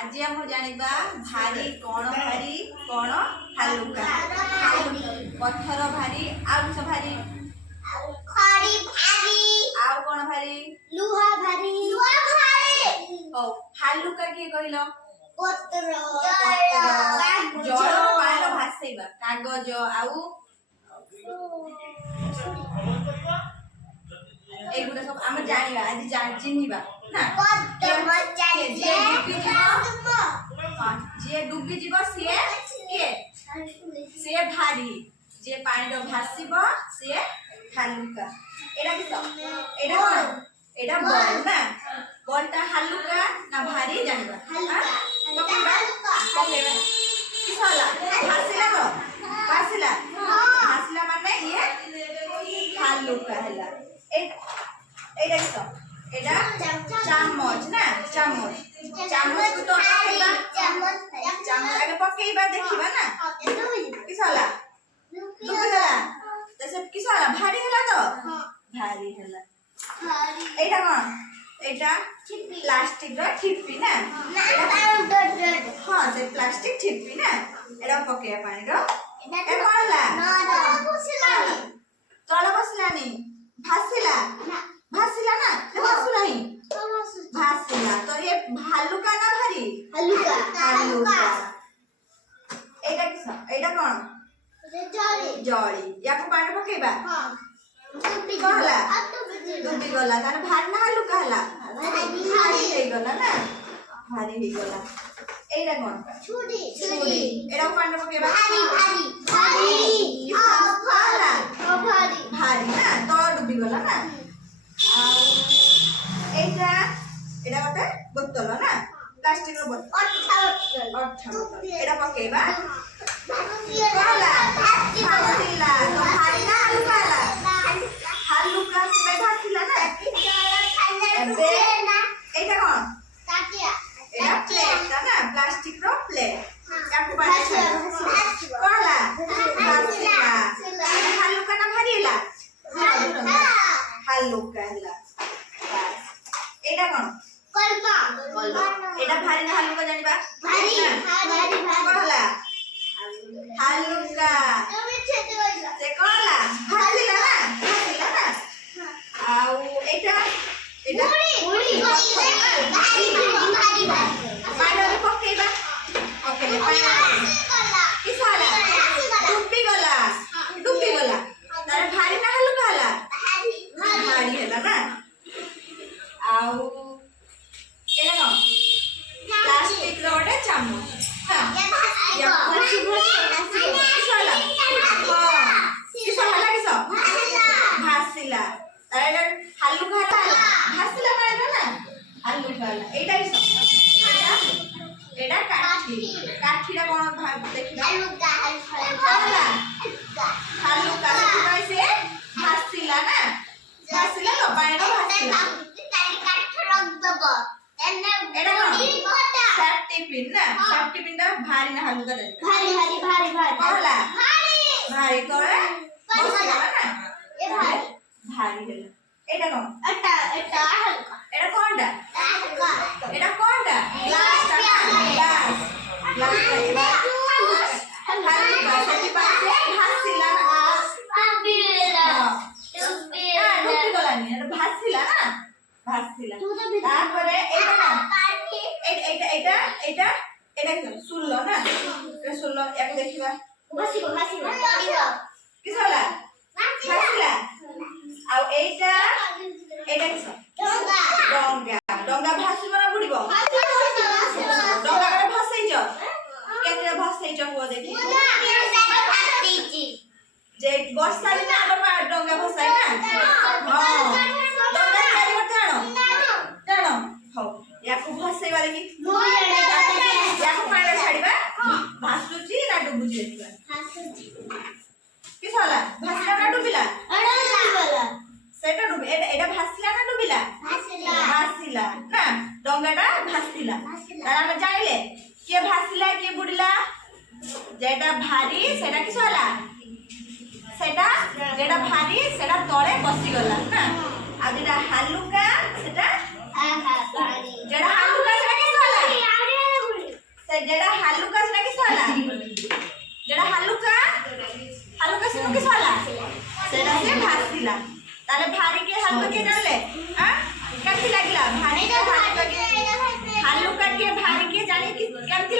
आज हम जानिबा भारी कौन हालुका पत्थर भारी आउ सब भारी खड़ी भारी आउ कौन भारी लुहा भारी ओ हालुका के कहिलो पत्र जल पाइलो भासेबा कागज आउ एगुडा सब हम जानिबा आज चिन्हिबा ना जे डुबी जीव से भारी जे पानी रो भासीबो से हालुका एडा किस एडा कोन एडा बॉल ना बॉलटा हालुका ना भारी जानिबा हालुका पकेबा किस होला भासीला माने ये हालुका हला एडा किस एडा चामच ना चामच को तो चामच आगे पकेबा देखिबा ना किस होला डुबी होला तसे किस होला भारी होला तो भारी होला एटा कोन एटा प्लास्टिक रो ठिप्पी ना हां से प्लास्टिक ठिप्पी ना एटा पकेबा पानी रो ए कोन होला तळ बसलानी भासिला ना ले बसु नहीं भासिला तो ये भालुका ना भारी हालुका एटा किस एटा कोन जड़ी याको पानी पकेबा कहला डुबी गला ताने भारी ना हालुका हला भारी हे गला ना भारी हे गला एटा कोन छुरी एटा पानी पकेबा भारी ना तो डुबी गला ना एटा गोटे बोतल ना प्लास्टिक रो बोतल बोतल एटा पकेबा कहला भासिला तो भारी ना हालुका से भासिला ना एबे एटा कोन एटा प्लेट ना प्लास्टिक रो प्लेट याको पानी कहला भासिला हालुका ना भारी हला हालुका हला एटा कोन कल्पा एटा भारी ना हालुका जानिबा भारी कहला हालुका से कहला भासिला ना आउ एटा मुड़ी भारी पानी पकेबा ओके किस होला डुबी गला तारे भारी ना हालुका हला भारी हला ना आउ एटा प्लास्टिक रो गोटे चामच हां या भासिला तारे हालुका हला भासिला माने ना हालुका हला एटा एटा काठीरा कोन भाग देखिबा हालुका से भासिला ना भासिला तो पानी रो भासिला एटा टिफिन ना टिफिन दा भारी ना हालुका भारी कहला भारी करे बसला ना ए भारी होला एटा कोन एटा कोनडा ग्लास हालुका से पासे भासिला ना डुबी गला नि भासिला ना तारपरे एटा सुल्लो ना सुल्लो याको देखिबा किस होला भासिला आ एटा किस डंगा भासिबो ना बुडीबो डंगा करे भासैछ केते भासैछ हो देखि जे वर्षा दिन आलो डंगा भासाय ना हां डंगा खाली करते जानो हो याको भासैबा देखि याको पानी छाड़ीबा भासुची ना डुबुची देखिबा किस होला भासिला ना डुबिला सेटा डुबी एटा भासिला ना डुबिला भासिला ना डंगाटा भासिला तार हम जानिले के भासिला के बुडीला जेटा भारी सेटा किस होला सेटा जेटा भारी सेटा तळे बसी गला ना आ जेटा हालुका सेटा जेटा हालुका सेटा किस होला हालुका के जानले हां केमती लागिला भारी के हालुका के भारी के जाने कि केमती